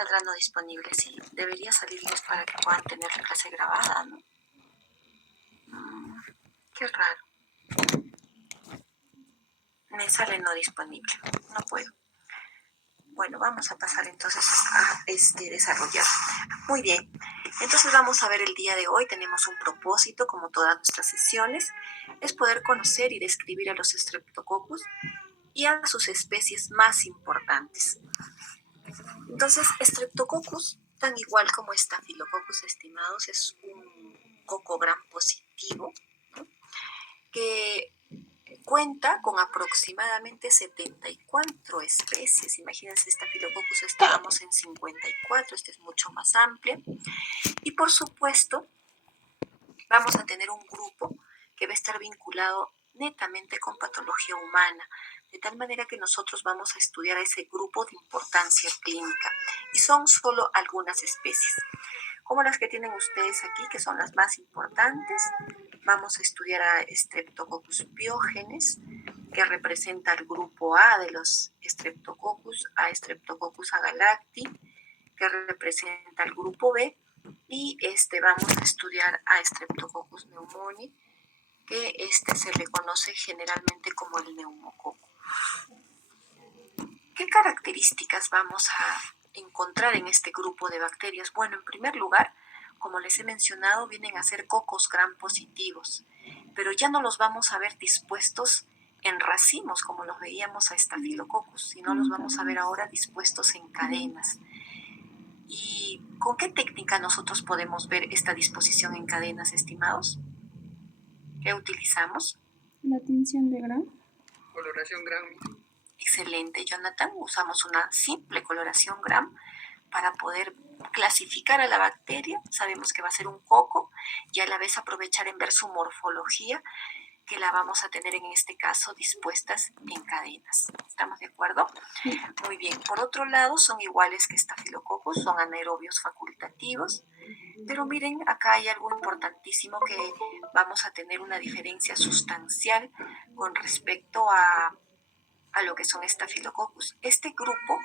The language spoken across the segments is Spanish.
saldrá no disponible? Sí, debería salirles para que puedan tener la clase grabada, ¿no? Qué raro. Me sale no disponible. No puedo. Bueno, vamos a pasar entonces a desarrollar. Muy bien. Entonces vamos a ver el día de hoy. Tenemos un propósito, como todas nuestras sesiones, es poder conocer y describir a los Streptococcus y a sus especies más importantes. Entonces, Streptococcus, tan igual como Staphylococcus, estimados, es un coco gram positivo, ¿no?, que cuenta con aproximadamente 74 especies. Imagínense, Staphylococcus estábamos en 54, este es mucho más amplio. Y por supuesto, vamos a tener un grupo que va a estar vinculado netamente con patología humana, de tal manera que nosotros vamos a estudiar a ese grupo de importancia clínica. Y son solo algunas especies, como las que tienen ustedes aquí, que son las más importantes. Vamos a estudiar a Streptococcus pyogenes, que representa el grupo A de los Streptococcus, a Streptococcus agalacti, que representa el grupo B, y vamos a estudiar a Streptococcus pneumoniae, que se le conoce generalmente como el neumococo. ¿Qué características vamos a encontrar en este grupo de bacterias? Bueno, en primer lugar, como les he mencionado, vienen a ser cocos gram positivos, pero ya no los vamos a ver dispuestos en racimos como los veíamos a Staphylococcus, sino los vamos a ver ahora dispuestos en cadenas. ¿Y con qué técnica nosotros podemos ver esta disposición en cadenas, estimados? ¿Qué utilizamos? La tinción de Gram. Coloración Gram. Excelente, Jonathan. Usamos una simple coloración Gram para poder clasificar a la bacteria. Sabemos que va a ser un coco y a la vez aprovechar en ver su morfología, que la vamos a tener en este caso dispuestas en cadenas. ¿Estamos de acuerdo? Sí. Muy bien. Por otro lado, son iguales que Staphylococcus, son anaerobios facultativos. Pero miren, acá hay algo importantísimo, que vamos a tener una diferencia sustancial con respecto a lo que son Staphylococcus. Este grupo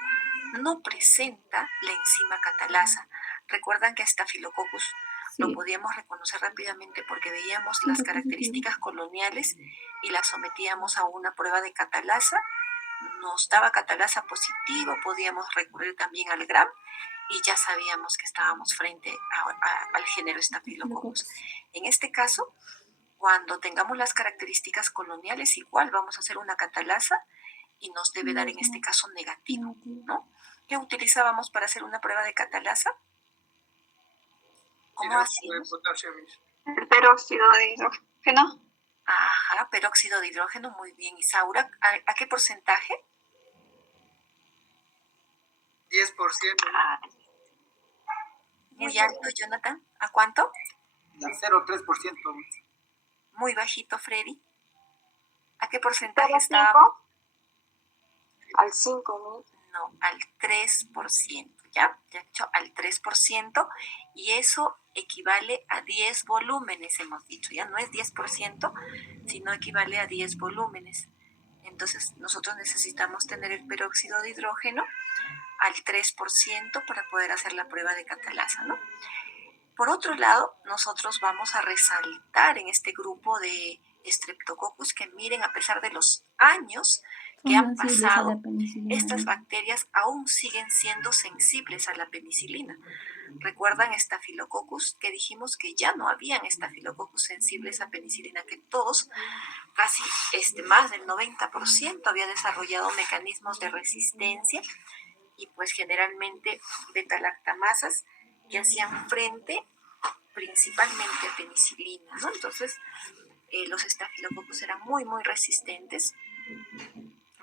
no presenta la enzima catalasa. Recuerdan que a Staphylococcus lo podíamos reconocer rápidamente porque veíamos las características coloniales y las sometíamos a una prueba de catalasa. Nos daba catalasa positivo, podíamos recurrir también al Gram y ya sabíamos que estábamos frente al género Staphylococcus. En este caso, cuando tengamos las características coloniales, igual vamos a hacer una catalasa y nos debe dar en este caso negativo, ¿no? ¿Qué utilizábamos para hacer una prueba de catalasa? ¿Cómo hacíamos? El peróxido de hidrógeno. Ajá, peróxido de hidrógeno, muy bien. Isaura, ¿a qué porcentaje? 10%. Muy alto, Jonathan. ¿A cuánto? Al 0,3%. Muy bajito, Freddy. ¿A qué porcentaje ¿Pero estábamos? Al 5, ¿no? No, al 3%, ¿ya? Ya hecho, al 3%, y eso equivale a 10 volúmenes, hemos dicho, ya no es 10%, sino equivale a 10 volúmenes. Entonces, nosotros necesitamos tener el peróxido de hidrógeno al 3% para poder hacer la prueba de catalasa, ¿no? Por otro lado, nosotros vamos a resaltar en este grupo de Streptococcus que, miren, a pesar de los años que han pasado, estas bacterias aún siguen siendo sensibles a la penicilina. ¿Recuerdan Staphylococcus? Que dijimos que ya no habían Staphylococcus sensibles a penicilina, que todos, casi más del 90%, había desarrollado mecanismos de resistencia y pues generalmente beta-lactamasas que hacían frente principalmente a penicilina, ¿no? Entonces, los Staphylococcus eran muy, muy resistentes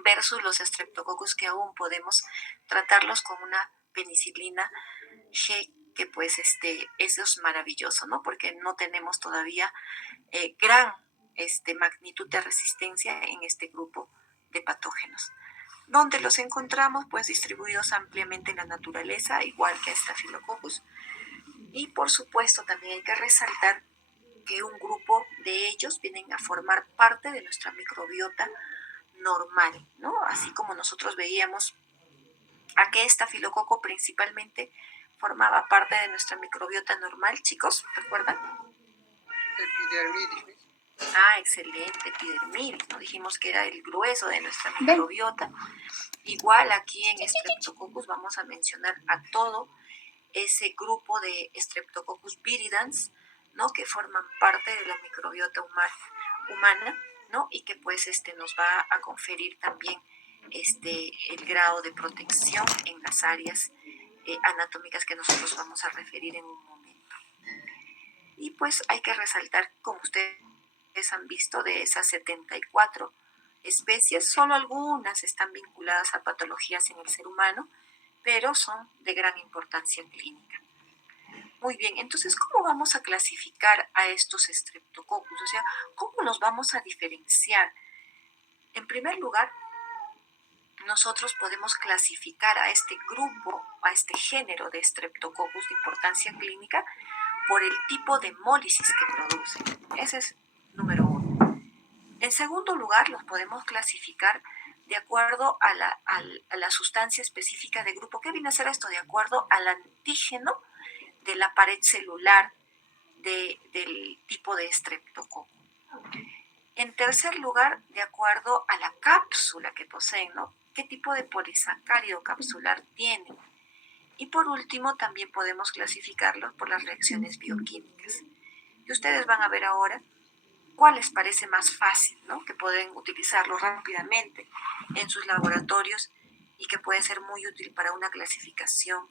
versus los Streptococcus, que aún podemos tratarlos con una penicilina G, que pues eso es maravilloso, ¿no? Porque no tenemos todavía gran magnitud de resistencia en este grupo de patógenos. ¿Dónde los encontramos? Pues distribuidos ampliamente en la naturaleza, igual que a Staphylococcus. Y por supuesto también hay que resaltar que un grupo de ellos vienen a formar parte de nuestra microbiota normal, ¿no? Así como nosotros veíamos a qué estafilococo principalmente formaba parte de nuestra microbiota normal, chicos, ¿recuerdan? Epidermidis. Ah, excelente, epidermidis, ¿no? Dijimos que era el grueso de nuestra microbiota. Igual aquí en Streptococcus vamos a mencionar a todo ese grupo de Streptococcus viridans, ¿no? Que forman parte de la microbiota humana, ¿no? Y que pues nos va a conferir también el grado de protección en las áreas anatómicas que nosotros vamos a referir en un momento. Y pues hay que resaltar, como ustedes han visto, de esas 74 especies, solo algunas están vinculadas a patologías en el ser humano, pero son de gran importancia clínica. Muy bien, entonces, ¿cómo vamos a clasificar a estos Streptococcus? O sea, ¿cómo los vamos a diferenciar? En primer lugar, nosotros podemos clasificar a este grupo, a este género de Streptococcus de importancia clínica por el tipo de hemólisis que producen. Ese es número uno. En segundo lugar, los podemos clasificar de acuerdo a la sustancia específica de grupo. ¿Qué viene a ser esto? De acuerdo al antígeno de la pared celular del tipo de estreptococo. En tercer lugar, de acuerdo a la cápsula que poseen, ¿no? ¿Qué tipo de polisacárido capsular tienen? Y por último, también podemos clasificarlos por las reacciones bioquímicas. Y ustedes van a ver ahora cuál les parece más fácil, ¿no? Que pueden utilizarlo rápidamente en sus laboratorios y que puede ser muy útil para una clasificación,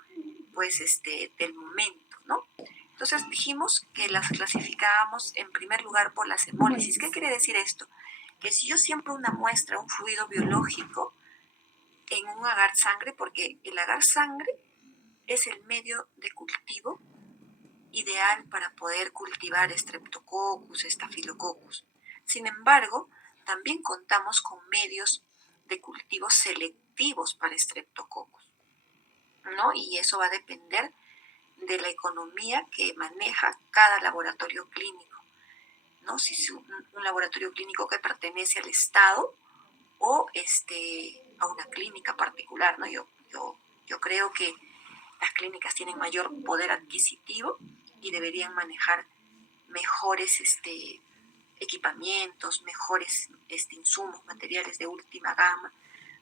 pues, del momento, ¿no? Entonces dijimos que las clasificábamos en primer lugar por las hemólisis. ¿Qué quiere decir esto? Que si yo siembro una muestra, un fluido biológico en un agar sangre, porque el agar sangre es el medio de cultivo ideal para poder cultivar Streptococcus, Staphylococcus. Sin embargo, también contamos con medios de cultivo selectivos para Streptococcus, ¿no? Y eso va a depender de la economía que maneja cada laboratorio clínico, ¿no? Si es un laboratorio clínico que pertenece al Estado o a una clínica particular, ¿no? Yo creo que las clínicas tienen mayor poder adquisitivo y deberían manejar mejores equipamientos, mejores insumos, materiales de última gama,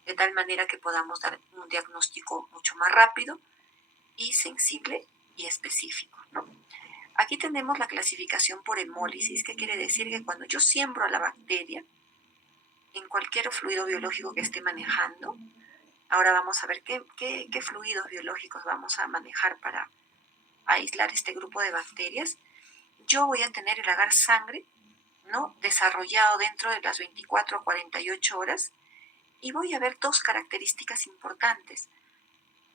de tal manera que podamos dar un diagnóstico mucho más rápido y sensible y específico, ¿no? Aquí tenemos la clasificación por hemólisis, que quiere decir que cuando yo siembro a la bacteria en cualquier fluido biológico que esté manejando, ahora vamos a ver qué fluidos biológicos vamos a manejar para aislar este grupo de bacterias. Yo voy a tener el agar sangre, ¿no? Desarrollado dentro de las 24 a 48 horas y voy a ver dos características importantes.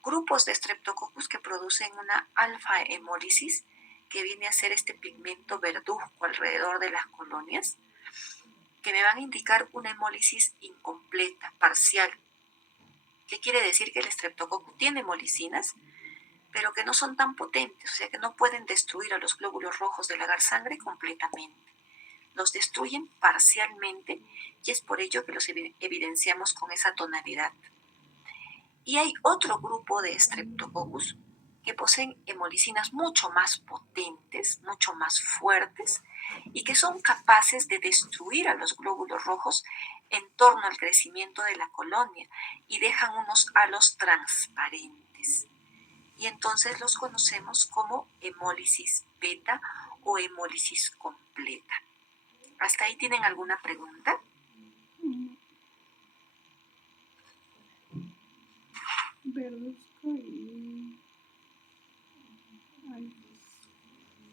Grupos de Streptococcus que producen una alfa hemólisis, que viene a ser este pigmento verduzco alrededor de las colonias, que me van a indicar una hemólisis incompleta, parcial. ¿Qué quiere decir? Que el Streptococcus tiene hemolicinas, pero que no son tan potentes, o sea que no pueden destruir a los glóbulos rojos del agar sangre completamente. Los destruyen parcialmente y es por ello que los evidenciamos con esa tonalidad. Y hay otro grupo de Streptococcus que poseen hemolicinas mucho más potentes, mucho más fuertes y que son capaces de destruir a los glóbulos rojos en torno al crecimiento de la colonia y dejan unos halos transparentes. Y entonces los conocemos como hemólisis beta o hemólisis completa. ¿Hasta ahí tienen alguna pregunta? Verduzco y...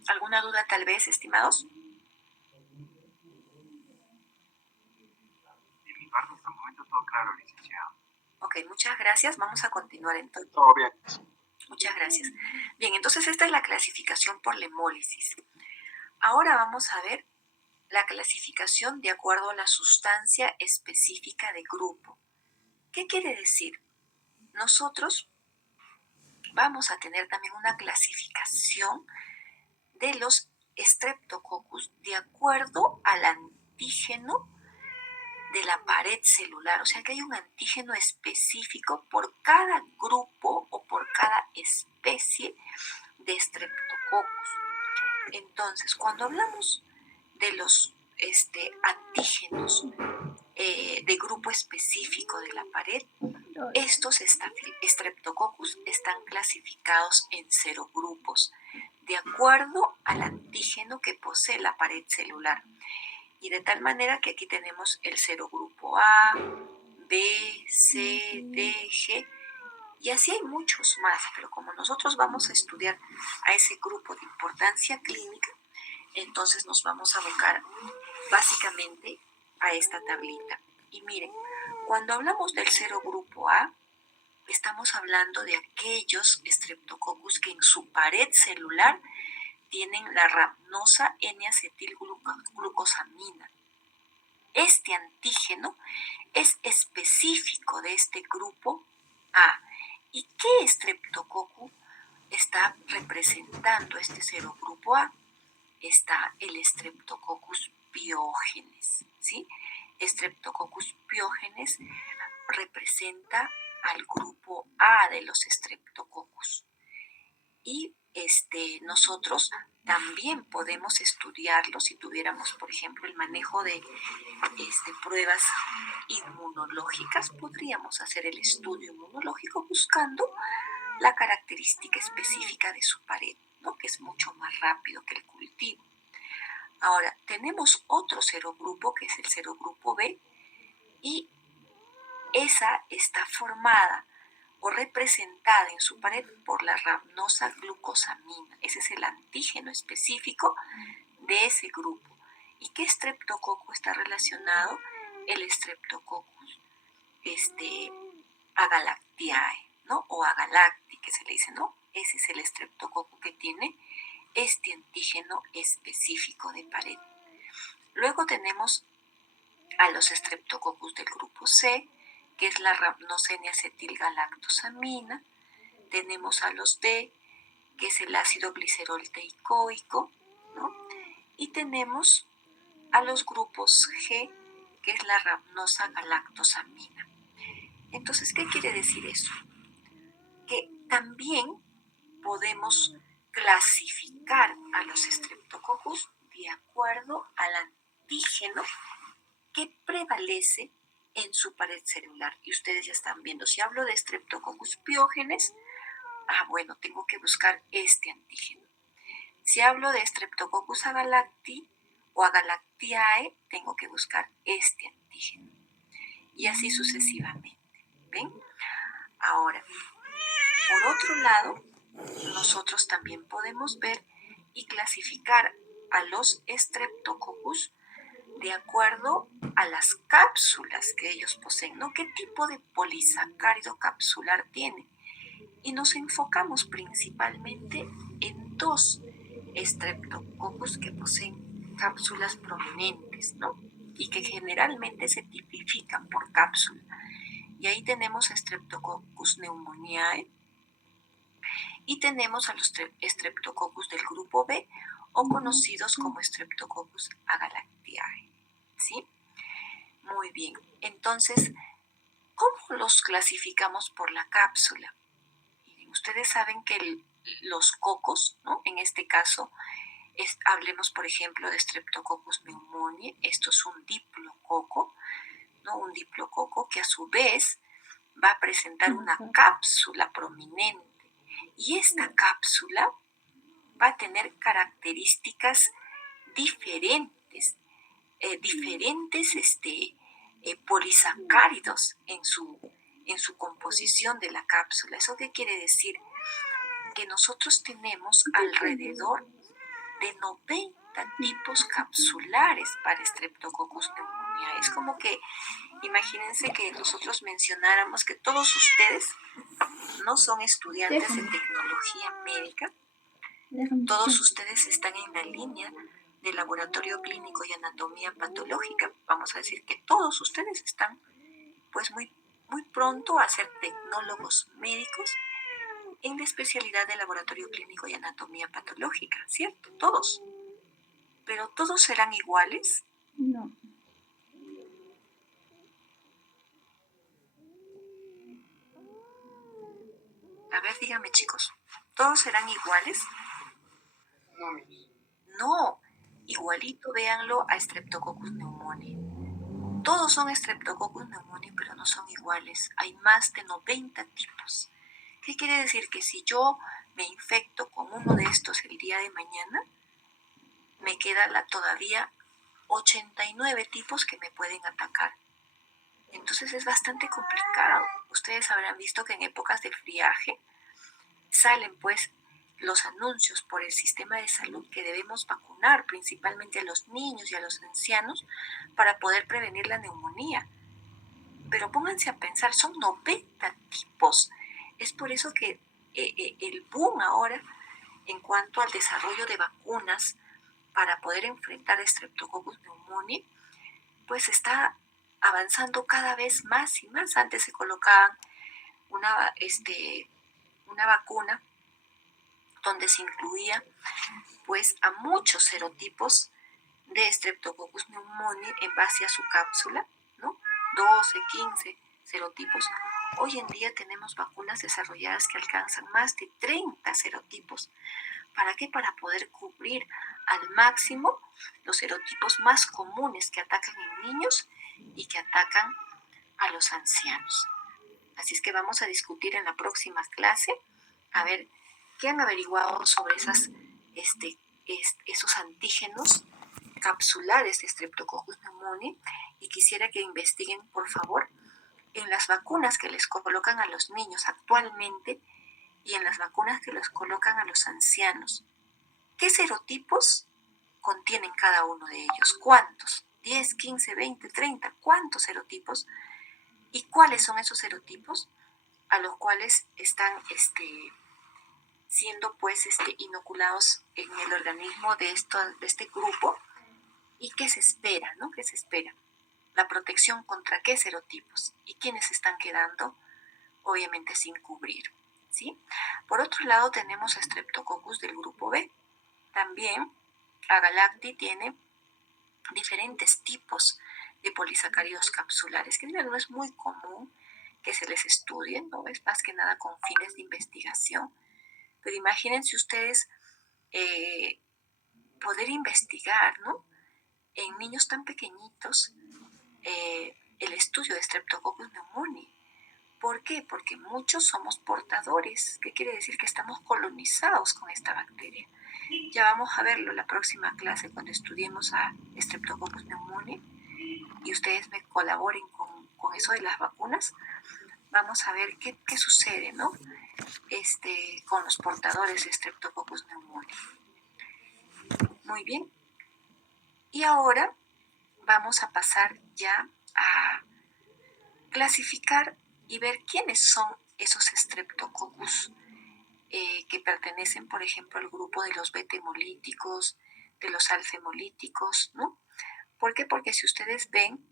¿Alguna duda tal vez, estimados? En mi parte, hasta el momento todo claro, licenciado. Ok, muchas gracias. Vamos a continuar entonces. Todo bien. Muchas gracias. Bien, entonces esta es la clasificación por la hemólisis. Ahora vamos a ver la clasificación de acuerdo a la sustancia específica de grupo. ¿Qué quiere decir? Nosotros vamos a tener también una clasificación de los Streptococcus de acuerdo al antígeno de la pared celular, o sea que hay un antígeno específico por cada grupo o por cada especie de Streptococcus. Entonces, cuando hablamos de los antígenos de grupo específico de la pared, estos Streptococcus están clasificados en serogrupos de acuerdo al antígeno que posee la pared celular. Y de tal manera que aquí tenemos el serogrupo A, B, C, D, G, y así hay muchos más, pero como nosotros vamos a estudiar a ese grupo de importancia clínica, entonces nos vamos a abocar básicamente a esta tablita. Y miren, cuando hablamos del serogrupo A, estamos hablando de aquellos Streptococcus que en su pared celular tienen la rhamnosa N-acetilglucosamina. Este antígeno es específico de este grupo A. ¿Y qué Streptococcus está representando este serogrupo A? Está el Streptococcus pyogenes, ¿sí? Streptococcus pyogenes representa al grupo A de los Streptococcus. Y nosotros también podemos estudiarlo si tuviéramos, por ejemplo, el manejo de pruebas inmunológicas. Podríamos hacer el estudio inmunológico buscando la característica específica de su pared, ¿no? Que es mucho más rápido que el cultivo. Ahora, tenemos otro serogrupo que es el serogrupo B y esa está formada o representada en su pared por la rhamnosa glucosamina. Ese es el antígeno específico de ese grupo. ¿Y qué Streptococcus está relacionado? El Streptococcus agalactiae, ¿no? O agalacti, que se le dice, ¿no? Ese es el Streptococcus que tiene este antígeno específico de pared. Luego tenemos a los Streptococcus del grupo C, que es la rhamnosa N-acetilgalactosamina. Tenemos a los D, que es el ácido glicerol teicoico, ¿no? Y tenemos a los grupos G, que es la rhamnosa galactosamina. Entonces, ¿qué quiere decir eso? Que también podemos clasificar a los Streptococcus de acuerdo al antígeno que prevalece en su pared celular. Y ustedes ya están viendo, si hablo de Streptococcus pyogenes, bueno, tengo que buscar este antígeno. Si hablo de Streptococcus agalacti o agalactiae, tengo que buscar este antígeno. Y así sucesivamente. ¿Ven? Ahora, por otro lado, nosotros también podemos ver y clasificar a los Streptococcus de acuerdo a las cápsulas que ellos poseen, ¿no? ¿Qué tipo de polisacárido capsular tiene? Y nos enfocamos principalmente en dos Streptococcus que poseen cápsulas prominentes, ¿no? Y que generalmente se tipifican por cápsula. Y ahí tenemos Streptococcus pneumoniae y tenemos a los Streptococcus del grupo B o conocidos como Streptococcus agalactiae, ¿sí? Muy bien. Entonces, ¿cómo los clasificamos por la cápsula? Ustedes saben que los cocos, ¿no? En este caso, hablemos por ejemplo de Streptococcus pneumoniae. Esto es un diplococo, ¿no? Un diplococo que a su vez va a presentar una cápsula prominente. Y esta cápsula va a tener características diferentes, polisacáridos en su composición de la cápsula. ¿Eso qué quiere decir? Que nosotros tenemos alrededor de 90 tipos capsulares para Streptococcus pneumoniae. Es como que, imagínense que nosotros mencionáramos que todos ustedes no son estudiantes de tecnología médica, todos ustedes están en la línea de laboratorio clínico y anatomía patológica. Vamos a decir que todos ustedes están pues muy pronto a ser tecnólogos médicos en la especialidad de laboratorio clínico y anatomía patológica, ¿cierto? Todos. Pero ¿todos serán iguales? No. A ver, díganme, chicos, ¿todos serán iguales? No, Miss. No, igualito véanlo a Streptococcus pneumoniae. Todos son Streptococcus pneumoniae, pero no son iguales. Hay más de 90 tipos. ¿Qué quiere decir? Que si yo me infecto con uno de estos el día de mañana, me queda todavía 89 tipos que me pueden atacar. Entonces es bastante complicado. Ustedes habrán visto que en épocas de friaje salen pues los anuncios por el sistema de salud que debemos vacunar principalmente a los niños y a los ancianos para poder prevenir la neumonía. Pero pónganse a pensar, son 90 tipos. Es por eso que el boom ahora en cuanto al desarrollo de vacunas para poder enfrentar Streptococcus pneumoniae, pues está avanzando cada vez más y más. Antes se colocaban una vacuna donde se incluía pues a muchos serotipos de Streptococcus pneumoniae en base a su cápsula, ¿no? 12, 15 serotipos. Hoy en día tenemos vacunas desarrolladas que alcanzan más de 30 serotipos. ¿Para qué? Para poder cubrir al máximo los serotipos más comunes que atacan en niños y que atacan a los ancianos. Así es que vamos a discutir en la próxima clase a ver qué han averiguado sobre esos antígenos capsulares de Streptococcus pneumoniae, y quisiera que investiguen, por favor, en las vacunas que les colocan a los niños actualmente y en las vacunas que les colocan a los ancianos. ¿Qué serotipos contienen cada uno de ellos? ¿Cuántos? 10, 15, 20, 30. ¿Cuántos serotipos? ¿Y cuáles son esos serotipos a los cuales están siendo pues inoculados en el organismo de este grupo? ¿Y qué se espera, no? ¿Qué se espera? La protección contra qué serotipos y quiénes están quedando obviamente sin cubrir, ¿sí? Por otro lado tenemos a Streptococcus del grupo B. También Agalacti tiene diferentes tipos de polisacáridos capsulares, que no es muy común que se les estudien, no es más que nada con fines de investigación. Pero imagínense ustedes poder investigar, ¿no?, en niños tan pequeñitos el estudio de Streptococcus pneumoniae. ¿Por qué? Porque muchos somos portadores. ¿Qué quiere decir? Que estamos colonizados con esta bacteria. Ya vamos a verlo en la próxima clase cuando estudiemos a Streptococcus pneumoniae y ustedes me colaboren con eso de las vacunas. Vamos a ver qué sucede, ¿no?, con los portadores de Streptococcus pneumoniae. Muy bien. Y ahora vamos a pasar ya a clasificar y ver quiénes son esos Streptococcus que pertenecen, por ejemplo, al grupo de los beta-hemolíticos, de los alfa-hemolíticos, ¿no? ¿Por qué? Porque si ustedes ven,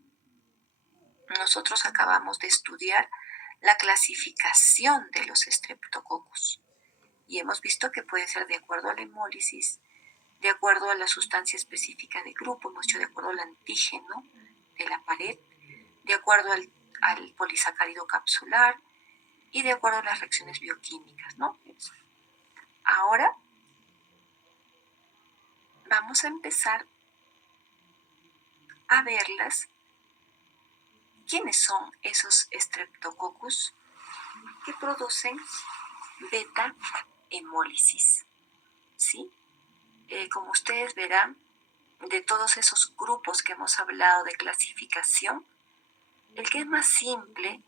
nosotros acabamos de estudiar la clasificación de los Streptococcus y hemos visto que puede ser de acuerdo a la hemólisis, de acuerdo a la sustancia específica de grupo, hemos hecho de acuerdo al antígeno de la pared, de acuerdo al polisacárido capsular y de acuerdo a las reacciones bioquímicas, ¿no? Ahora vamos a empezar a verlas. ¿Quiénes son esos Streptococcus que producen beta-hemólisis? ¿Sí? Como ustedes verán, de todos esos grupos que hemos hablado de clasificación, el que es más simple,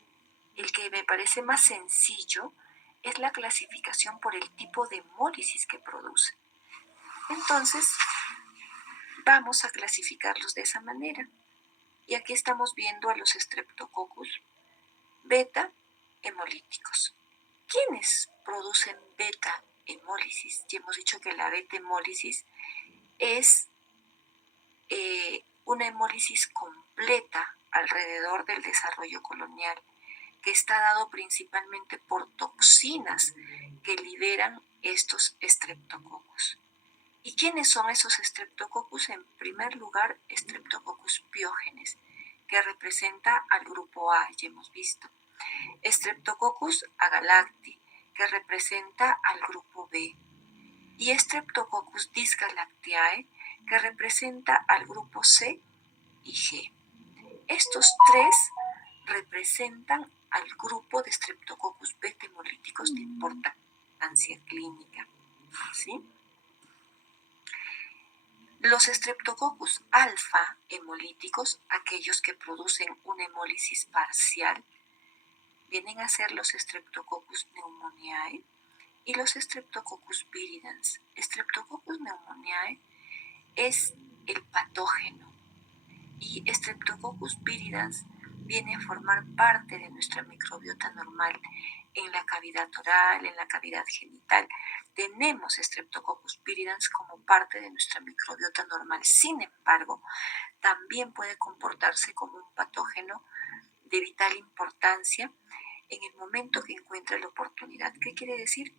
el que me parece más sencillo, es la clasificación por el tipo de hemólisis que produce. Entonces, vamos a clasificarlos de esa manera. Y aquí estamos viendo a los Streptococcus beta-hemolíticos. ¿Quiénes producen beta-hemólisis? Ya hemos dicho que la beta-hemólisis es una hemólisis completa alrededor del desarrollo colonial, que está dado principalmente por toxinas que liberan estos Streptococcus. ¿Y quiénes son esos Streptococcus? En primer lugar, Streptococcus piógenes, que representa al grupo A, ya hemos visto. Streptococcus agalacti, que representa al grupo B, y Streptococcus dysgalactiae, que representa al grupo C y G. Estos tres representan al grupo de Streptococcus beta hemolíticos de importancia clínica, ¿sí? Los Streptococcus alfa hemolíticos, aquellos que producen una hemólisis parcial, vienen a ser los Streptococcus pneumoniae y los Streptococcus viridans. Streptococcus pneumoniae es el patógeno y Streptococcus viridans viene a formar parte de nuestra microbiota normal. En la cavidad oral, en la cavidad genital, tenemos Streptococcus viridans como parte de nuestra microbiota normal. Sin embargo, también puede comportarse como un patógeno de vital importancia en el momento que encuentra la oportunidad. ¿Qué quiere decir?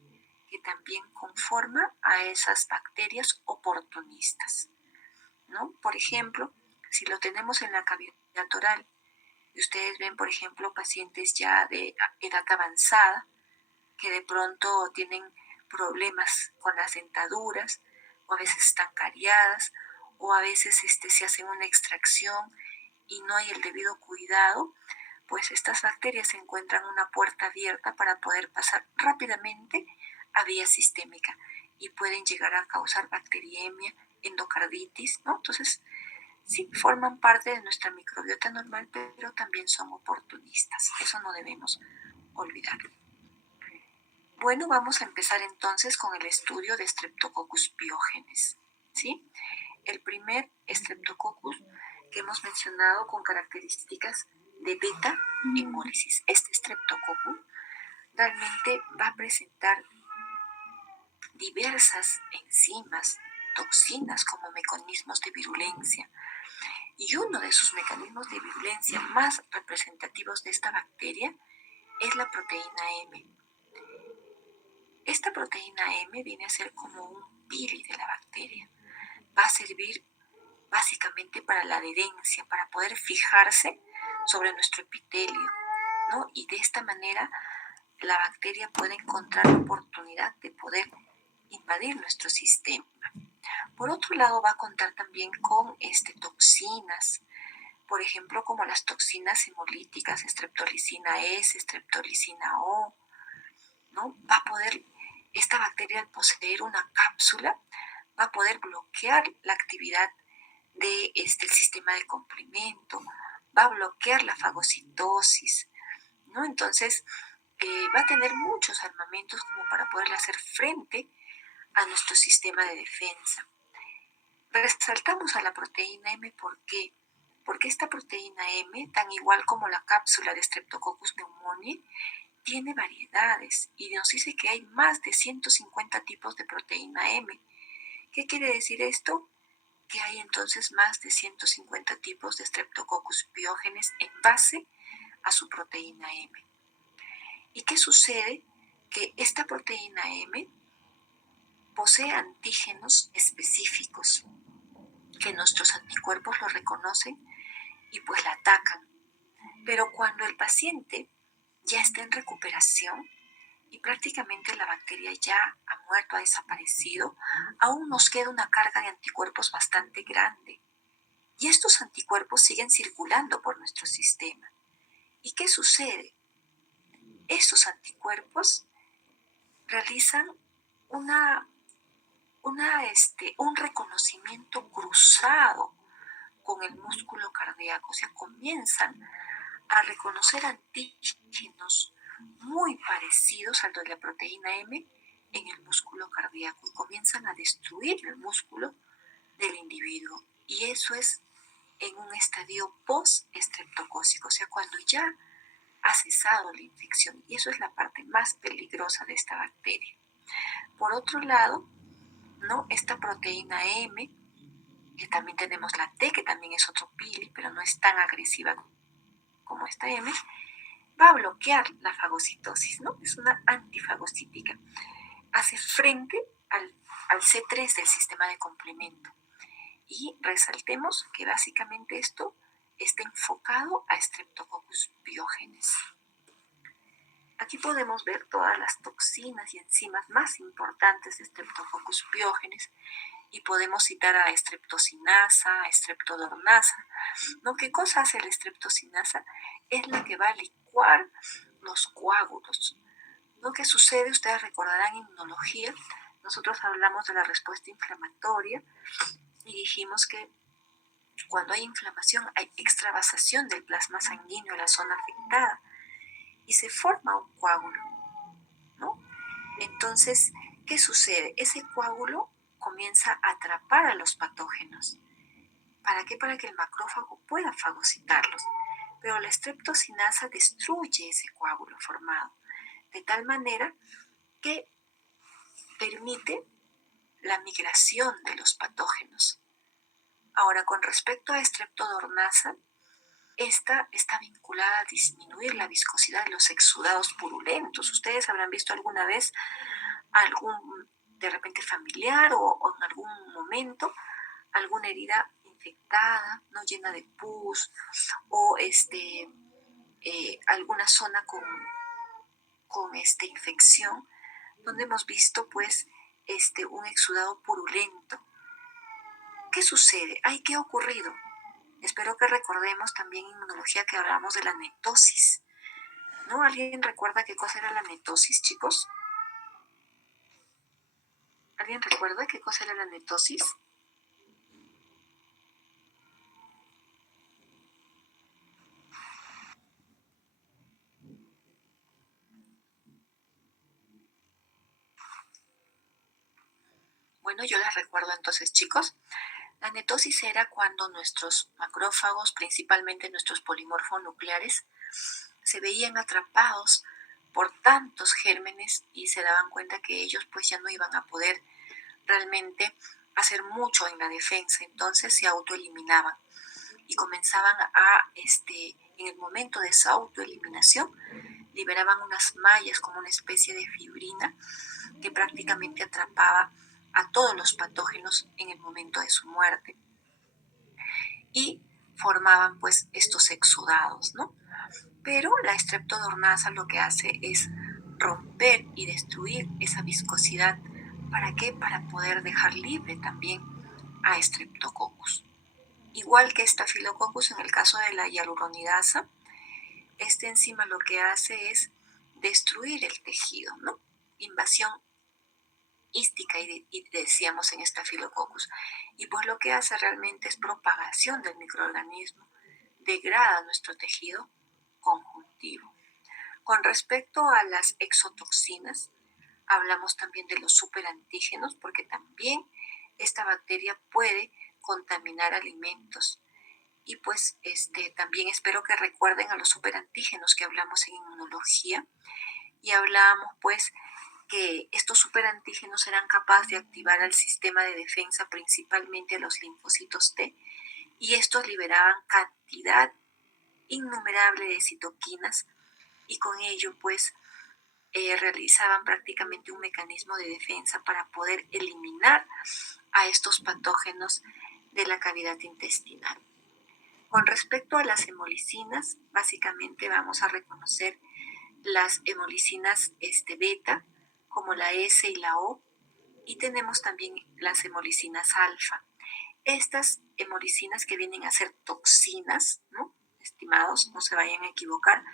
Que también conforma a esas bacterias oportunistas, ¿no? Por ejemplo, si lo tenemos en la cavidad oral, y ustedes ven, por ejemplo, pacientes ya de edad avanzada que de pronto tienen problemas con las dentaduras, o a veces están cariadas, o a veces se hacen una extracción y no hay el debido cuidado, pues estas bacterias encuentran una puerta abierta para poder pasar rápidamente a vía sistémica y pueden llegar a causar bacteriemia, endocarditis, ¿no? Entonces, sí, forman parte de nuestra microbiota normal, pero también son oportunistas. Eso no debemos olvidarlo. Bueno, vamos a empezar entonces con el estudio de Streptococcus pyogenes, ¿sí? El primer Streptococcus que hemos mencionado con características de beta hemólisis. Este Streptococcus realmente va a presentar diversas enzimas, toxinas como mecanismos de virulencia. Y uno de sus mecanismos de virulencia más representativos de esta bacteria es la proteína M. Esta proteína M viene a ser como un pili de la bacteria. Va a servir básicamente para la adherencia, para poder fijarse sobre nuestro epitelio, ¿no? Y de esta manera la bacteria puede encontrar la oportunidad de poder invadir nuestro sistema. Por otro lado, va a contar también con toxinas, por ejemplo, como las toxinas hemolíticas, streptolicina S, streptolicina O, ¿no? Va a poder, esta bacteria al poseer una cápsula, va a poder bloquear la actividad del sistema de complemento, va a bloquear la fagocitosis, ¿no? Entonces, va a tener muchos armamentos como para poderle hacer frente a nuestro sistema de defensa. Resaltamos a la proteína M, ¿por qué? Porque esta proteína M, tan igual como la cápsula de Streptococcus pneumoniae, tiene variedades y nos dice que hay más de 150 tipos de proteína M. ¿Qué quiere decir esto? Que hay entonces más de 150 tipos de Streptococcus pyogenes en base a su proteína M. ¿Y qué sucede? Que esta proteína M posee antígenos específicos que nuestros anticuerpos lo reconocen y pues la atacan. Pero cuando el paciente ya está en recuperación y prácticamente la bacteria ya ha muerto, ha desaparecido, aún nos queda una carga de anticuerpos bastante grande. Y estos anticuerpos siguen circulando por nuestro sistema. ¿Y qué sucede? Estos anticuerpos realizan un reconocimiento cruzado con el músculo cardíaco, o sea, comienzan a reconocer antígenos muy parecidos al de la proteína M en el músculo cardíaco y comienzan a destruir el músculo del individuo. Y eso es en un estadio post-estreptocócico, o sea, cuando ya ha cesado la infección, y eso es la parte más peligrosa de esta bacteria. Por otro lado, ¿no? Esta proteína M, que también tenemos la T, que también es otro pili, pero no es tan agresiva como esta M, va a bloquear la fagocitosis, ¿no? Es una antifagocítica. Hace frente al C3 del sistema de complemento. Y resaltemos que básicamente esto está enfocado a Streptococcus pyogenes. Aquí podemos ver todas las toxinas y enzimas más importantes de Streptococcus pyogenes y podemos citar a streptocinasa, a streptodornasa, ¿no? ¿Qué cosa hace la streptocinasa? Es la que va a licuar los coágulos, ¿no? ¿Qué sucede? Ustedes recordarán en inmunología, nosotros hablamos de la respuesta inflamatoria y dijimos que cuando hay inflamación hay extravasación del plasma sanguíneo en la zona afectada y se forma un coágulo, ¿no? Entonces, ¿qué sucede? Ese coágulo comienza a atrapar a los patógenos. ¿Para qué? Para que el macrófago pueda fagocitarlos. Pero la streptocinasa destruye ese coágulo formado, de tal manera que permite la migración de los patógenos. Ahora, con respecto a streptodornasa, esta está vinculada a disminuir la viscosidad de los exudados purulentos. Ustedes habrán visto alguna vez algún, de repente familiar o en algún momento, alguna herida infectada, no llena de pus, o alguna zona con infección, donde hemos visto pues un exudado purulento. ¿Qué sucede? Ay, ¿qué ha ocurrido? Espero que recordemos también en inmunología que hablamos de la netosis, ¿no? ¿Alguien recuerda qué cosa era la netosis, chicos? ¿Alguien recuerda qué cosa era la netosis? Bueno, yo les recuerdo entonces, chicos. La netosis era cuando nuestros macrófagos, principalmente nuestros polimorfonucleares, se veían atrapados por tantos gérmenes y se daban cuenta que ellos pues ya no iban a poder realmente hacer mucho en la defensa, entonces se autoeliminaban y comenzaban a, en el momento de esa autoeliminación, liberaban unas mallas como una especie de fibrina que prácticamente atrapaba a todos los patógenos en el momento de su muerte y formaban pues estos exudados, ¿no? Pero la streptodornasa lo que hace es romper y destruir esa viscosidad. ¿Para qué? Para poder dejar libre también a Streptococcus. Igual que Staphylococcus en el caso de la hialuronidasa, esta enzima lo que hace es destruir el tejido, ¿no? Invasión hística y decíamos en Staphylococcus. Y pues lo que hace realmente es propagación del microorganismo, degrada nuestro tejido conjuntivo. Con respecto a las exotoxinas, hablamos también de los superantígenos porque también esta bacteria puede contaminar alimentos. Y pues también espero que recuerden a los superantígenos que hablamos en inmunología y hablábamos pues que estos superantígenos eran capaces de activar al sistema de defensa, principalmente a los linfocitos T, y estos liberaban cantidad innumerable de citoquinas y con ello pues realizaban prácticamente un mecanismo de defensa para poder eliminar a estos patógenos de la cavidad intestinal. Con respecto a las hemolicinas, básicamente vamos a reconocer las hemolicinas beta, como la S y la O, y tenemos también las hemolicinas alfa. Estas hemolicinas que vienen a ser toxinas, ¿no? Estimados, no se vayan a equivocar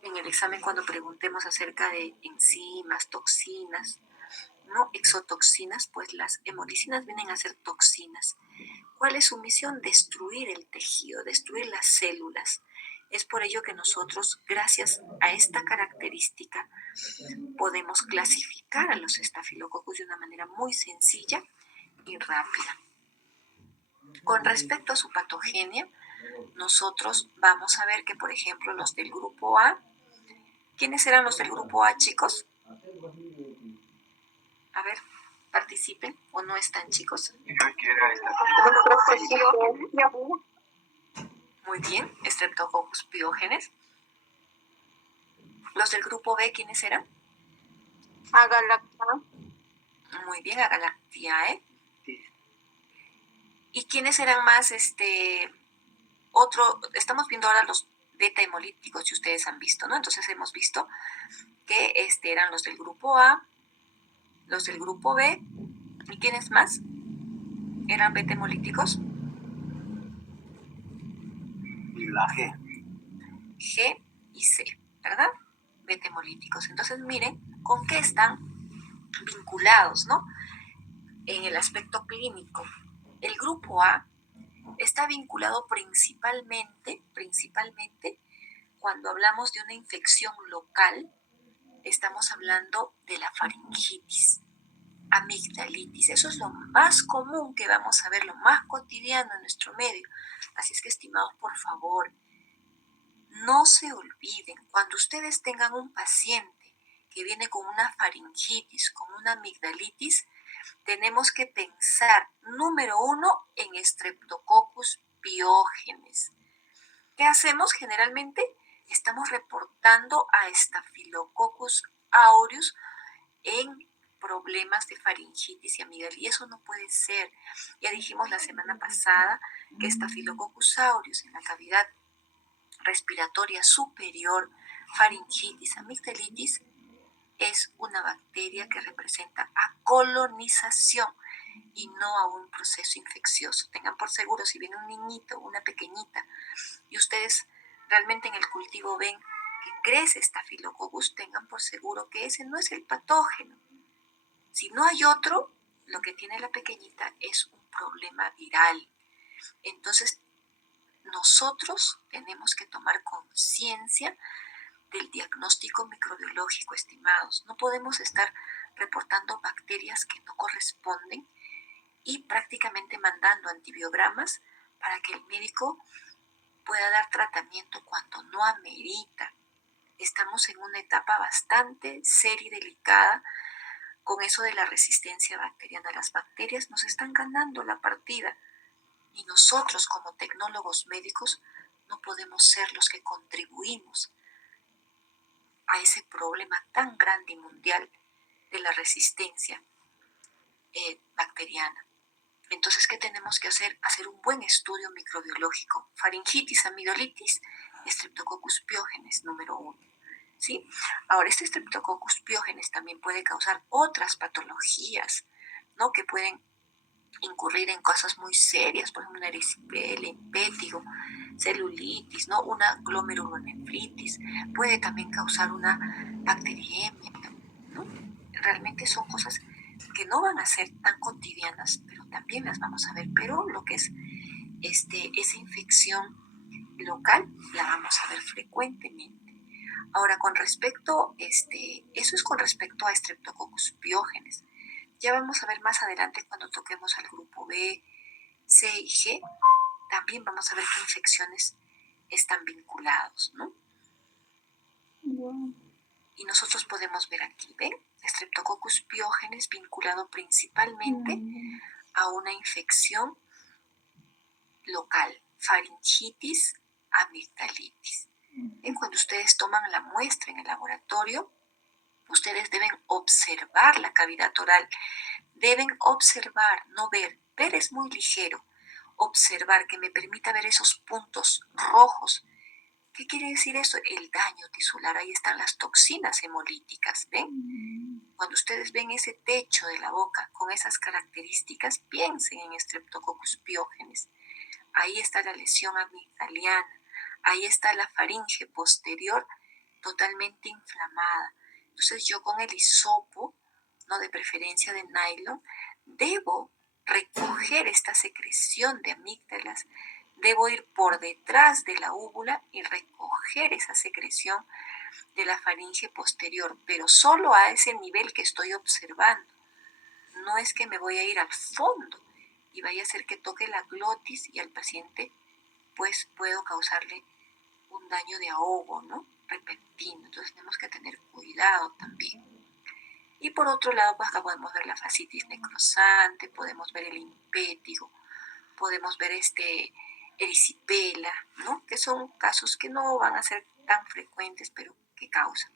en el examen cuando preguntemos acerca de enzimas, toxinas, ¿no? Exotoxinas, pues las hemolicinas vienen a ser toxinas. ¿Cuál es su misión? Destruir el tejido, destruir las células. Es por ello que nosotros, gracias a esta característica, podemos clasificar a los estafilococos de una manera muy sencilla y rápida. Con respecto a su patogenia, nosotros vamos a ver que, por ejemplo, los del grupo A, ¿quiénes eran los del grupo A, chicos? A ver, participen o no están, chicos. Creo que era esta. Muy bien, Streptococcus pyogenes. Los del grupo B, ¿quiénes eran? Agalacta. Muy bien, Agalactiae. ¿Y quiénes eran más, estamos viendo ahora los beta hemolíticos, si ustedes han visto, ¿no? Entonces hemos visto que eran los del grupo A, los del grupo B, ¿y quiénes más? ¿Eran beta hemolíticos? Y la G. G y C, ¿verdad? Beta hemolíticos. Entonces miren con qué están vinculados, ¿no? En el aspecto clínico. El grupo A está vinculado principalmente cuando hablamos de una infección local, estamos hablando de la faringitis, amigdalitis. Eso es lo más común que vamos a ver, lo más cotidiano en nuestro medio. Así es que, estimados, por favor, no se olviden, cuando ustedes tengan un paciente que viene con una faringitis, con una amigdalitis, tenemos que pensar, número 1, en Streptococcus pyogenes. ¿Qué hacemos generalmente? Estamos reportando a Staphylococcus aureus en problemas de faringitis y amigdalitis. Y eso no puede ser. Ya dijimos la semana pasada que Staphylococcus aureus en la cavidad respiratoria superior, faringitis, amigdalitis, es una bacteria que representa a colonización y no a un proceso infeccioso. Tengan por seguro, si viene un niñito, una pequeñita, y ustedes realmente en el cultivo ven que crece Staphylococcus, tengan por seguro que ese no es el patógeno. Si no hay otro, lo que tiene la pequeñita es un problema viral. Entonces, nosotros tenemos que tomar conciencia del diagnóstico microbiológico, estimados. No podemos estar reportando bacterias que no corresponden y prácticamente mandando antibiogramas para que el médico pueda dar tratamiento cuando no amerita. Estamos en una etapa bastante seria y delicada con eso de la resistencia bacteriana. Las bacterias nos están ganando la partida y nosotros como tecnólogos médicos no podemos ser los que contribuimos a ese problema tan grande y mundial de la resistencia bacteriana. Entonces, ¿qué tenemos que hacer? Hacer un buen estudio microbiológico. Faringitis, amigdalitis, Streptococcus pyogenes, número 1. ¿Sí? Ahora, este Streptococcus pyogenes también puede causar otras patologías, ¿no? Que pueden incurrir en cosas muy serias, por ejemplo, una erisipela, impétigo, celulitis, ¿no? Una glomerulonefritis, puede también causar una bacteriemia, ¿no? Realmente son cosas que no van a ser tan cotidianas, pero también las vamos a ver. Pero lo que es esa infección local la vamos a ver frecuentemente. Ahora, con respecto, eso es con respecto a Streptococcus pyogenes. Ya vamos a ver más adelante cuando toquemos al grupo B, C y G, también vamos a ver qué infecciones están vinculados, ¿no? Wow. Y nosotros podemos ver aquí, ¿ven? Streptococcus pyogenes vinculado principalmente a una infección local, faringitis, amigdalitis. Cuando ustedes toman la muestra en el laboratorio, ustedes deben observar la cavidad oral, deben observar, no ver. Ver es muy ligero. Observar, que me permita ver esos puntos rojos. ¿Qué quiere decir eso? El daño tisular. Ahí están las toxinas hemolíticas, ¿ven? Cuando ustedes ven ese techo de la boca con esas características, piensen en Streptococcus pyogenes. Ahí está la lesión amigdaliana. Ahí está la faringe posterior totalmente inflamada. Entonces yo con el hisopo, ¿no? De preferencia de nylon, debo recoger esta secreción de amígdalas, debo ir por detrás de la úvula y recoger esa secreción de la faringe posterior, pero solo a ese nivel que estoy observando. No es que me voy a ir al fondo y vaya a hacer que toque la glotis y al paciente pues puedo causarle un daño de ahogo, ¿no? Repentino. Entonces tenemos que tener cuidado también. Y por otro lado, pues acá podemos ver la fascitis necrosante, podemos ver el impétigo, podemos ver erisipela, ¿no? Que son casos que no van a ser tan frecuentes, pero que causan.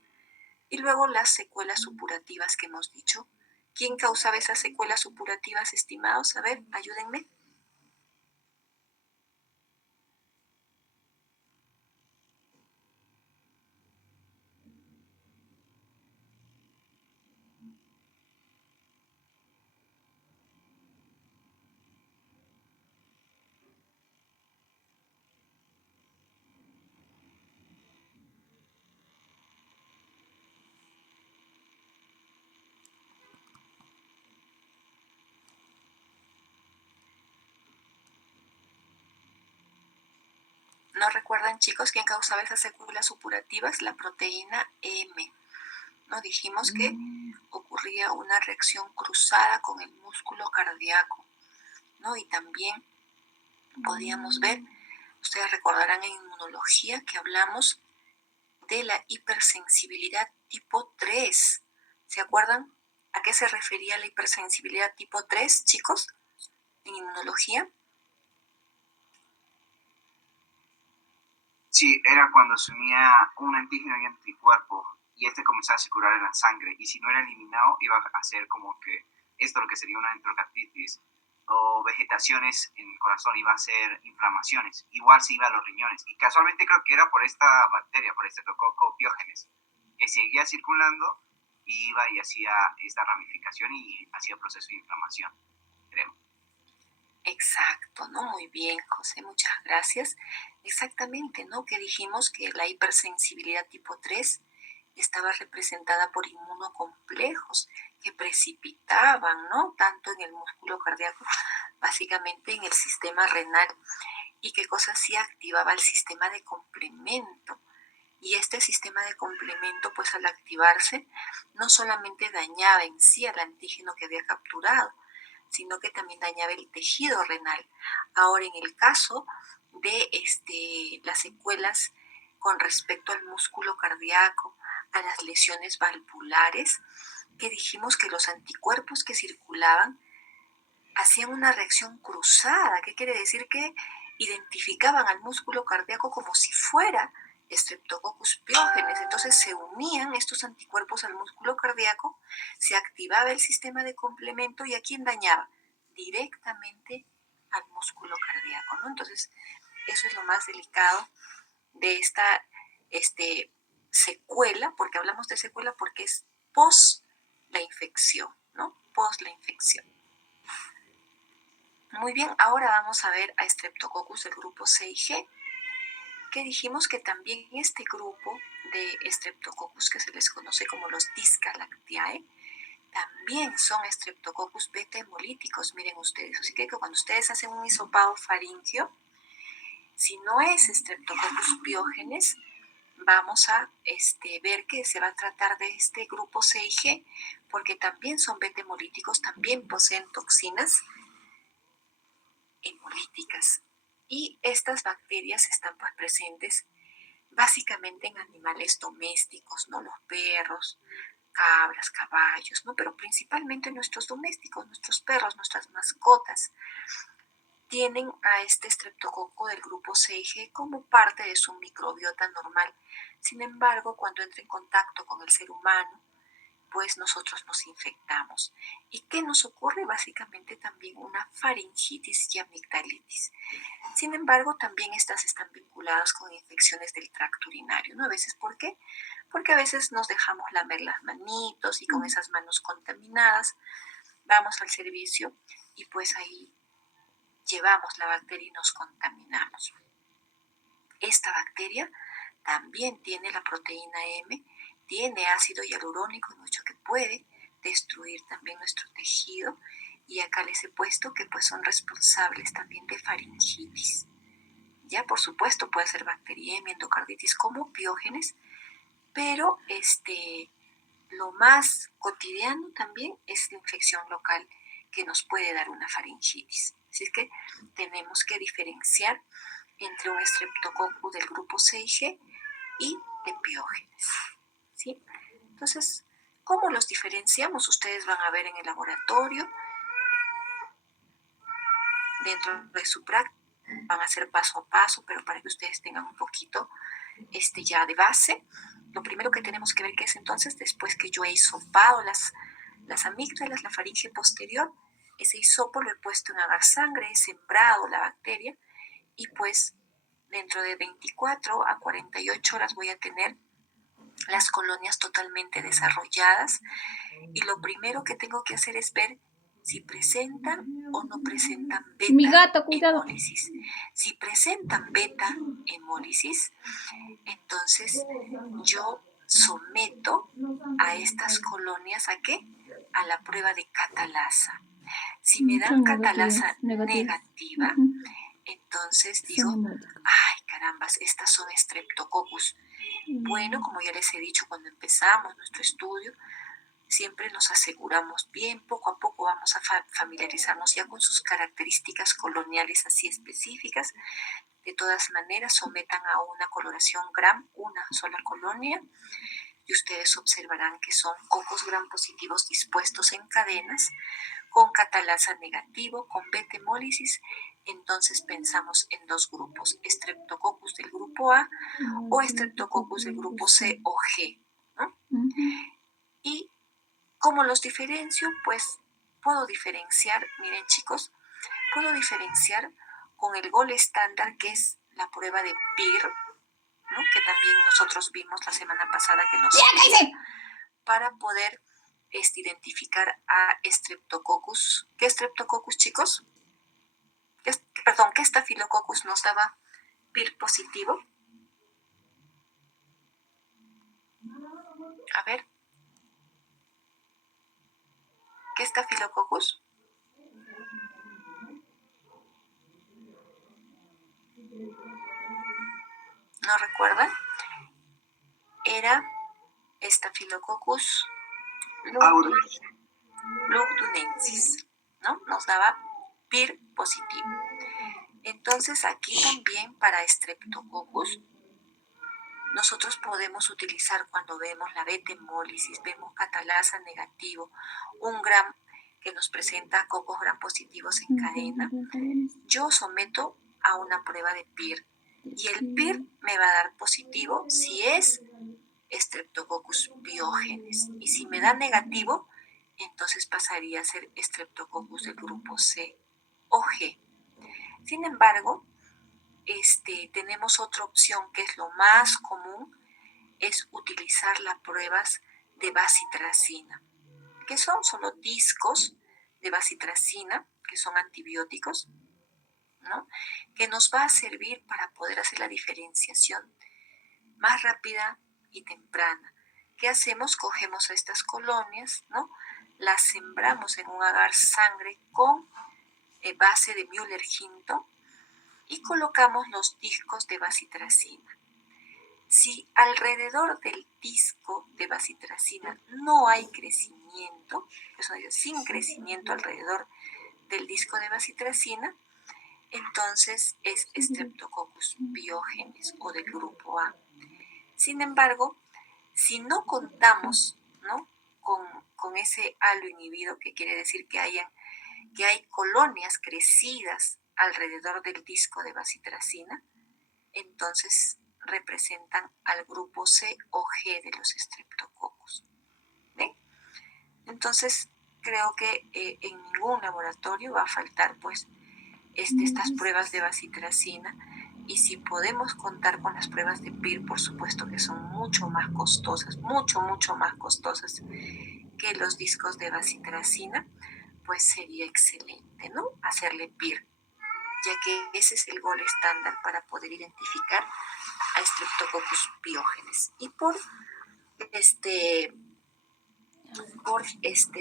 Y luego las secuelas supurativas que hemos dicho. ¿Quién causaba esas secuelas supurativas, estimados? A ver, ayúdenme. ¿No recuerdan, chicos, quién causaba esas secuelas supurativas? La proteína M. ¿No? Dijimos que ocurría una reacción cruzada con el músculo cardíaco, ¿no? Y también podíamos ver, ustedes recordarán en inmunología que hablamos de la hipersensibilidad tipo 3. ¿Se acuerdan a qué se refería la hipersensibilidad tipo 3, chicos, en inmunología? Sí, era cuando se unía un antígeno y anticuerpo y este comenzaba a circular en la sangre y si no era eliminado iba a hacer como que esto lo que sería una enterocarditis o vegetaciones en el corazón, iba a ser inflamaciones, igual se iba a los riñones y casualmente creo que era por esta bacteria, por este Streptococcus pyogenes, que seguía circulando y iba y hacía esta ramificación y hacía proceso de inflamación, creo. Exacto, ¿no? Muy bien, José, muchas gracias. Exactamente, ¿no? Que dijimos que la hipersensibilidad tipo 3 estaba representada por inmunocomplejos que precipitaban, ¿no? Tanto en el músculo cardíaco, básicamente en el sistema renal. ¿Y qué cosa hacía? Activaba el sistema de complemento. Y este sistema de complemento, pues al activarse, no solamente dañaba en sí al antígeno que había capturado, sino que también dañaba el tejido renal. Ahora, en el caso de las secuelas con respecto al músculo cardíaco, a las lesiones valvulares, que dijimos que los anticuerpos que circulaban hacían una reacción cruzada. ¿Qué quiere decir? Que identificaban al músculo cardíaco como si fuera Streptococcus pyogenes. Entonces se unían estos anticuerpos al músculo cardíaco, se activaba el sistema de complemento y ¿a quién dañaba? Directamente al músculo cardíaco, ¿no? Entonces eso es lo más delicado de esta secuela, porque hablamos de secuela porque es post la infección, ¿no? Post la infección. Muy bien, ahora vamos a ver a Streptococcus del grupo C y G, que dijimos que también este grupo de Streptococcus, que se les conoce como los Discalactiae, también son Streptococcus beta hemolíticos, miren ustedes. Así que cuando ustedes hacen un hisopado faríngeo, si no es Streptococcus pyogenes, vamos a ver que se va a tratar de este grupo C y G, porque también son beta hemolíticos, también poseen toxinas hemolíticas. Y estas bacterias están pues presentes básicamente en animales domésticos, ¿no? Los perros, cabras, caballos, ¿no? Pero principalmente nuestros domésticos, nuestros perros, nuestras mascotas, tienen a este estreptococo del grupo C y G como parte de su microbiota normal. Sin embargo, cuando entra en contacto con el ser humano, pues nosotros nos infectamos. ¿Y qué nos ocurre? Básicamente también una faringitis y amigdalitis. Sin embargo, también estas están vinculadas con infecciones del tracto urinario, ¿no? A veces, ¿por qué? Porque a veces nos dejamos lamer las manitos y con esas manos contaminadas vamos al servicio y pues ahí llevamos la bacteria y nos contaminamos. Esta bacteria también tiene la proteína M, tiene ácido hialurónico mucho que puede destruir también nuestro tejido y acá les he puesto que pues son responsables también de faringitis. Ya por supuesto puede ser bacteriemia, endocarditis como piógenes, pero lo más cotidiano también es la infección local que nos puede dar una faringitis. Así es que tenemos que diferenciar entre un estreptococcus del grupo C y G y de piógenes, ¿sí? Entonces, ¿cómo los diferenciamos? Ustedes van a ver en el laboratorio, dentro de su práctica, van a hacer paso a paso, pero para que ustedes tengan un poquito ya de base. Lo primero que tenemos que ver que es entonces, después que yo he hisopado las amígdalas, la faringe posterior, ese hisopo lo he puesto en agar sangre, he sembrado la bacteria y pues dentro de 24 a 48 horas voy a tener las colonias totalmente desarrolladas y lo primero que tengo que hacer es ver si presentan o no presentan Mi beta gato, cuidado. hemólisis. Si presentan beta hemólisis, entonces yo someto a estas colonias ¿a qué? A la prueba de catalasa. Si me dan Son catalasa negativas. negativa, Entonces digo, Xenomorph. ay carambas, estas son Streptococcus. Bueno, como ya les he dicho cuando empezamos nuestro estudio, siempre nos aseguramos bien, poco a poco vamos a familiarizarnos ya con sus características coloniales así específicas. De todas maneras, sometan a una coloración Gram, una sola colonia, y ustedes observarán que son cocos Gram positivos dispuestos en cadenas, con catalasa negativo, con beta hemólisis. Entonces pensamos en dos grupos, Streptococcus del grupo A o Streptococcus del grupo C o G, ¿no? Y ¿cómo los diferencio? Pues puedo diferenciar, miren chicos, puedo diferenciar con el gol estándar, que es la prueba de PIR, ¿no? Que también nosotros vimos la semana pasada que nos sirve para poder identificar a Streptococcus. ¿Qué Streptococcus, chicos? ¿Qué Staphylococcus nos daba PIR positivo? A ver. ¿Qué Staphylococcus? ¿No recuerdan? Era Staphylococcus lugdunensis, ¿no? Nos daba PIR positivo. Entonces aquí también para Streptococcus nosotros podemos utilizar, cuando vemos la beta hemólisis, vemos catalasa negativo, un Gram que nos presenta cocos Gram positivos en cadena, yo someto a una prueba de PIR y el PIR me va a dar positivo si es Streptococcus biógenes, y si me da negativo, entonces pasaría a ser Streptococcus del grupo C o G. Sin embargo, tenemos otra opción que es lo más común, es utilizar las pruebas de bacitracina, que son solo discos de bacitracina, que son antibióticos, ¿no? Que nos va a servir para poder hacer la diferenciación más rápida y temprana. ¿Qué hacemos? Cogemos a estas colonias, ¿no? Las sembramos en un agar sangre con base de Müller-Hinton y colocamos los discos de bacitracina. Si alrededor del disco de bacitracina no hay crecimiento, sin crecimiento alrededor del disco de bacitracina, entonces es Streptococcus biógenes o del grupo A. Sin embargo, si no contamos, ¿no?, con ese halo inhibido, que quiere decir que hay colonias crecidas alrededor del disco de bacitracina, entonces representan al grupo C o G de los Streptococcus. ¿Ven? Entonces, creo que en ningún laboratorio va a faltar pues estas pruebas de bacitracina, y si podemos contar con las pruebas de PIR, por supuesto que son mucho más costosas, mucho más costosas que los discos de bacitracina, pues sería excelente, ¿no?, hacerle PIR, ya que ese es el gol estándar para poder identificar a Streptococcus biógenes. Y por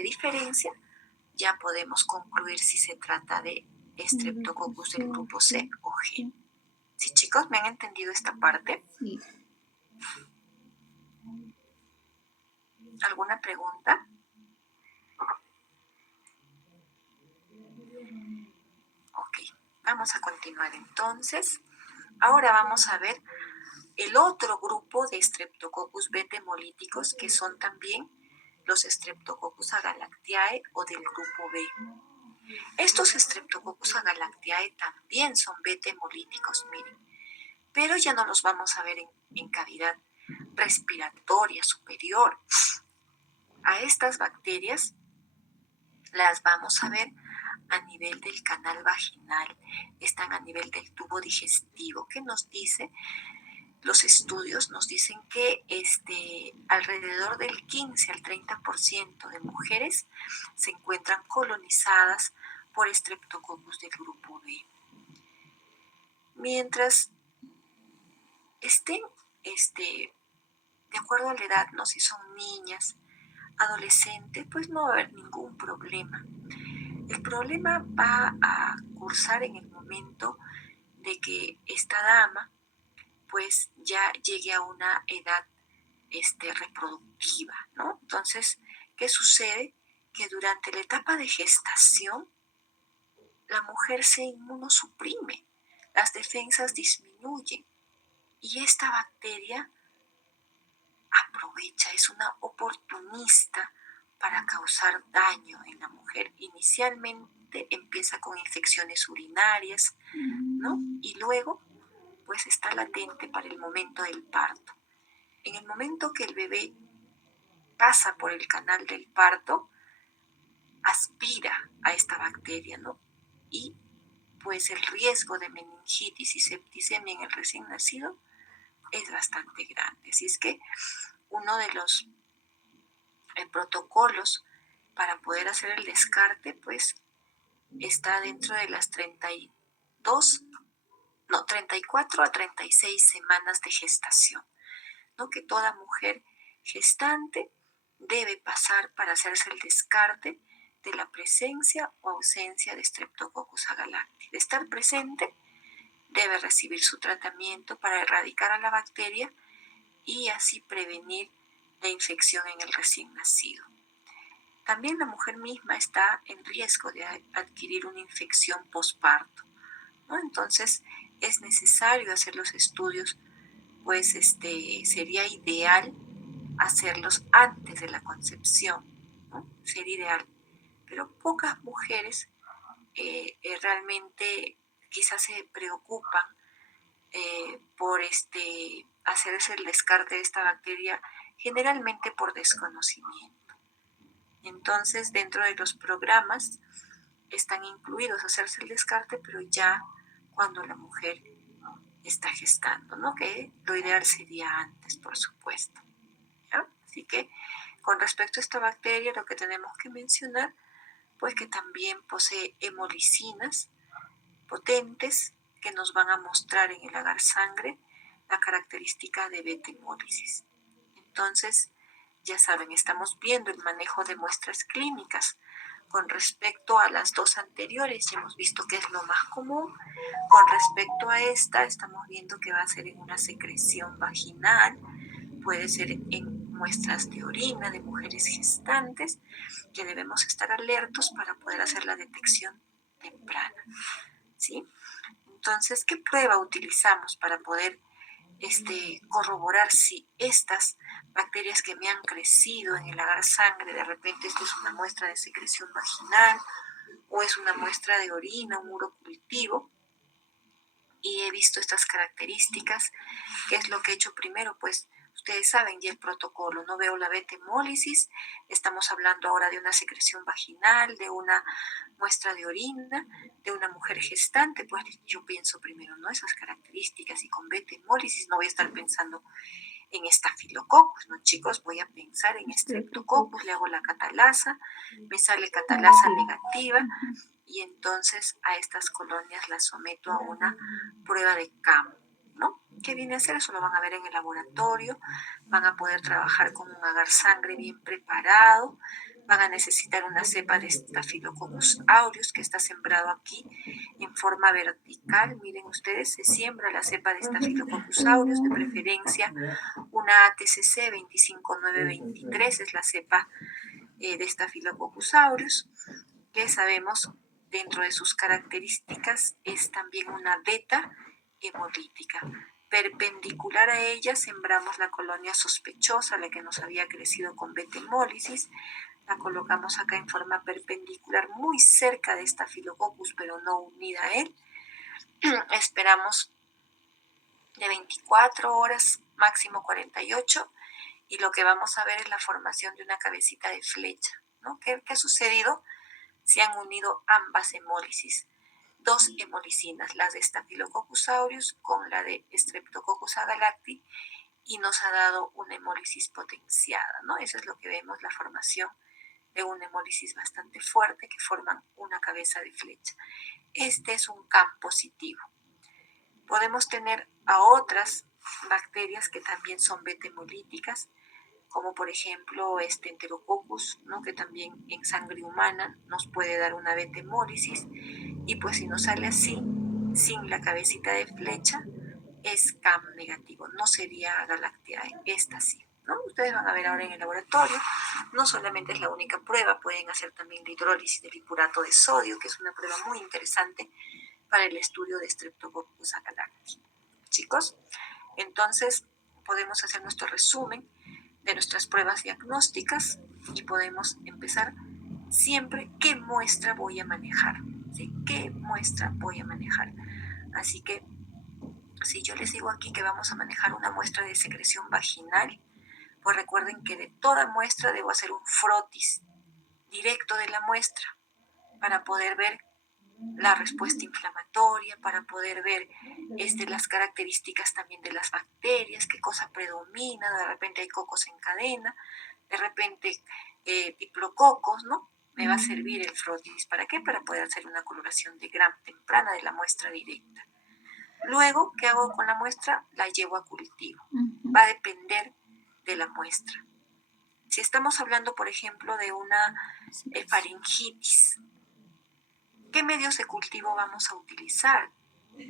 diferencia ya podemos concluir si se trata de Streptococcus del grupo C o G. ¿Sí, chicos? ¿Me han entendido esta parte? Sí. ¿Alguna pregunta? Ok, vamos a continuar entonces. Ahora vamos a ver el otro grupo de Streptococcus beta hemolíticos, que son también los Streptococcus agalactiae o del grupo B. Estos Streptococcus agalactiae también son beta hemolíticos, miren, pero ya no los vamos a ver en cavidad respiratoria superior. A estas bacterias las vamos a ver a nivel del canal vaginal, están a nivel del tubo digestivo. ¿Qué nos dice? Los estudios nos dicen que alrededor del 15 al 30% de mujeres se encuentran colonizadas por Streptococcus del grupo B. Mientras estén, de acuerdo a la edad, ¿no?, si son niñas, adolescentes, pues no va a haber ningún problema. El problema va a cursar en el momento de que esta dama pues ya llegue a una edad reproductiva, ¿no? Entonces, ¿qué sucede? Que durante la etapa de gestación la mujer se inmunosuprime, las defensas disminuyen y esta bacteria aprovecha, es una oportunista para causar daño en la mujer. Inicialmente empieza con infecciones urinarias, ¿no? Y luego, pues está latente para el momento del parto. En el momento que el bebé pasa por el canal del parto, aspira a esta bacteria, ¿no? Y pues el riesgo de meningitis y septicemia en el recién nacido es bastante grande. Así es que uno de los protocolos para poder hacer el descarte, pues está dentro de las 34 a 36 semanas de gestación, ¿no? Que toda mujer gestante debe pasar para hacerse el descarte de la presencia o ausencia de Streptococcus agalacti. De estar presente, debe recibir su tratamiento para erradicar a la bacteria y así prevenir la infección en el recién nacido. También la mujer misma está en riesgo de adquirir una infección posparto, ¿no? Entonces es necesario hacer los estudios, pues sería ideal hacerlos antes de la concepción, ¿no? Sería ideal, pero pocas mujeres realmente quizás se preocupan por hacerse el descarte de esta bacteria, generalmente por desconocimiento. Entonces, dentro de los programas están incluidos hacerse el descarte, pero ya cuando la mujer está gestando, ¿no? Que lo ideal sería antes, por supuesto, ¿ya? Así que, con respecto a esta bacteria, lo que tenemos que mencionar, pues que también posee hemolicinas potentes que nos van a mostrar en el agar sangre la característica de beta hemólisis. Entonces, ya saben, estamos viendo el manejo de muestras clínicas. Con respecto a las dos anteriores, ya hemos visto que es lo más común. Con respecto a esta, estamos viendo que va a ser en una secreción vaginal, puede ser en muestras de orina de mujeres gestantes, que debemos estar alertos para poder hacer la detección temprana, ¿sí? Entonces, ¿qué prueba utilizamos para poder corroborar si estas bacterias que me han crecido en el agar sangre, de repente esta es una muestra de secreción vaginal o es una muestra de orina, un urocultivo, y he visto estas características? ¿Qué es lo que he hecho primero? Pues ustedes saben ya el protocolo, no veo la beta hemólisis, estamos hablando ahora de una secreción vaginal, de una muestra de orina, de una mujer gestante, pues yo pienso primero, ¿no? Esas características, y con beta hemólisis no voy a estar pensando en estafilococcus, ¿no, chicos? Voy a pensar en streptococcus, le hago la catalasa, me sale catalasa negativa, y entonces a estas colonias las someto a una prueba de campo, ¿no? ¿Qué viene a hacer? Eso lo van a ver en el laboratorio, van a poder trabajar con un agar sangre bien preparado, van a necesitar una cepa de Staphylococcus aureus que está sembrado aquí en forma vertical. Miren ustedes, se siembra la cepa de Staphylococcus aureus, de preferencia una ATCC 25923, es la cepa de Staphylococcus aureus, que sabemos dentro de sus características es también una beta hemolítica. Perpendicular a ella sembramos la colonia sospechosa, la que nos había crecido con beta hemólisis. La colocamos acá en forma perpendicular, muy cerca de Staphylococcus, pero no unida a él. Esperamos de 24 horas, máximo 48, y lo que vamos a ver es la formación de una cabecita de flecha, ¿no? ¿Qué ha sucedido? Se han unido ambas hemólisis, dos hemolicinas, las de Staphylococcus aureus con la de Streptococcus agalacti, y nos ha dado una hemólisis potenciada, ¿no? Eso es lo que vemos, la formación de una hemólisis bastante fuerte que forman una cabeza de flecha. Este es un CAM positivo. Podemos tener a otras bacterias que también son beta hemolíticas, como por ejemplo Enterococcus, ¿no? Que también en sangre humana nos puede dar una beta hemólisis, y pues si nos sale así, sin la cabecita de flecha es CAM negativo, no sería Galactiae, esta sí, ¿no? Ustedes van a ver ahora en el laboratorio, no solamente es la única prueba, pueden hacer también la hidrólisis del hipurato de sodio, que es una prueba muy interesante para el estudio de Streptococcus agalacti. Chicos, entonces podemos hacer nuestro resumen de nuestras pruebas diagnósticas y podemos empezar siempre qué muestra voy a manejar, ¿sí? ¿Qué muestra voy a manejar? Así que si yo les digo aquí que vamos a manejar una muestra de secreción vaginal, pues recuerden que de toda muestra debo hacer un frotis directo de la muestra para poder ver la respuesta inflamatoria, para poder ver las características también de las bacterias, qué cosa predomina, de repente hay cocos en cadena, de repente diplococos, ¿no? Me va a servir el frotis. ¿Para qué? Para poder hacer una coloración de Gram temprana de la muestra directa. Luego, ¿qué hago con la muestra? La llevo a cultivo. Va a depender de la muestra. Si estamos hablando, por ejemplo, de una faringitis, ¿qué medios de cultivo vamos a utilizar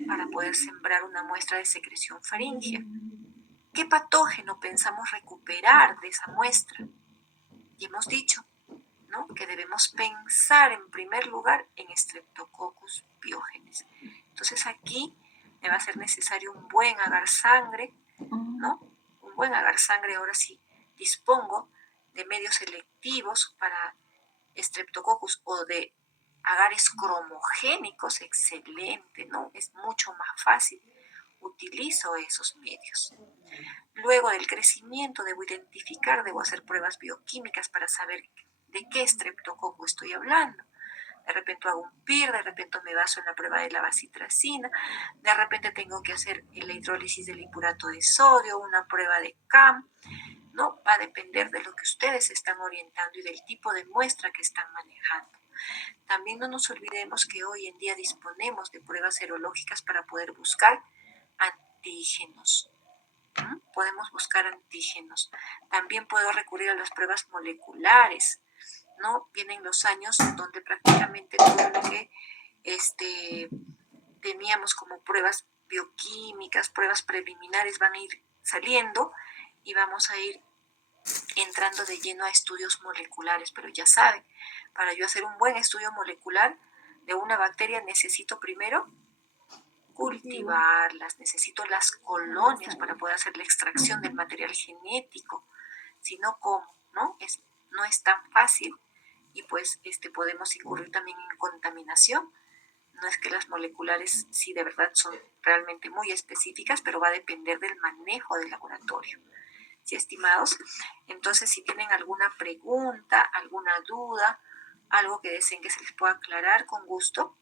para poder sembrar una muestra de secreción faríngea? ¿Qué patógeno pensamos recuperar de esa muestra? Y hemos dicho, ¿no?, que debemos pensar en primer lugar en Streptococcus pyogenes. Entonces aquí me va a ser necesario un buen agar sangre, ¿no? Un buen agar sangre. Ahora sí dispongo de medios selectivos para Streptococcus o de agares cromogénicos, excelente, ¿no? Es mucho más fácil. Utilizo esos medios. Luego del crecimiento debo identificar, debo hacer pruebas bioquímicas para saber de qué estreptococo estoy hablando. De repente hago un PIR, de repente me baso en la prueba de la bacitracina, de repente tengo que hacer la hidrólisis del hipurato de sodio, una prueba de CAM, ¿no? Va a depender de lo que ustedes están orientando y del tipo de muestra que están manejando. También no nos olvidemos que hoy en día disponemos de pruebas serológicas para poder buscar antígenos. Podemos buscar antígenos. También puedo recurrir a las pruebas moleculares, ¿no? Vienen los años donde prácticamente todo lo que teníamos como pruebas bioquímicas, pruebas preliminares van a ir saliendo y vamos a ir entrando de lleno a estudios moleculares. Pero ya saben, para yo hacer un buen estudio molecular de una bacteria necesito primero cultivarlas, necesito las colonias para poder hacer la extracción del material genético, si no, ¿cómo? No es tan fácil y pues podemos incurrir también en contaminación. No es que las moleculares sí de verdad son realmente muy específicas, pero va a depender del manejo del laboratorio. ¿Sí, estimados? Entonces, si tienen alguna pregunta, alguna duda, algo que deseen que se les pueda aclarar, con gusto,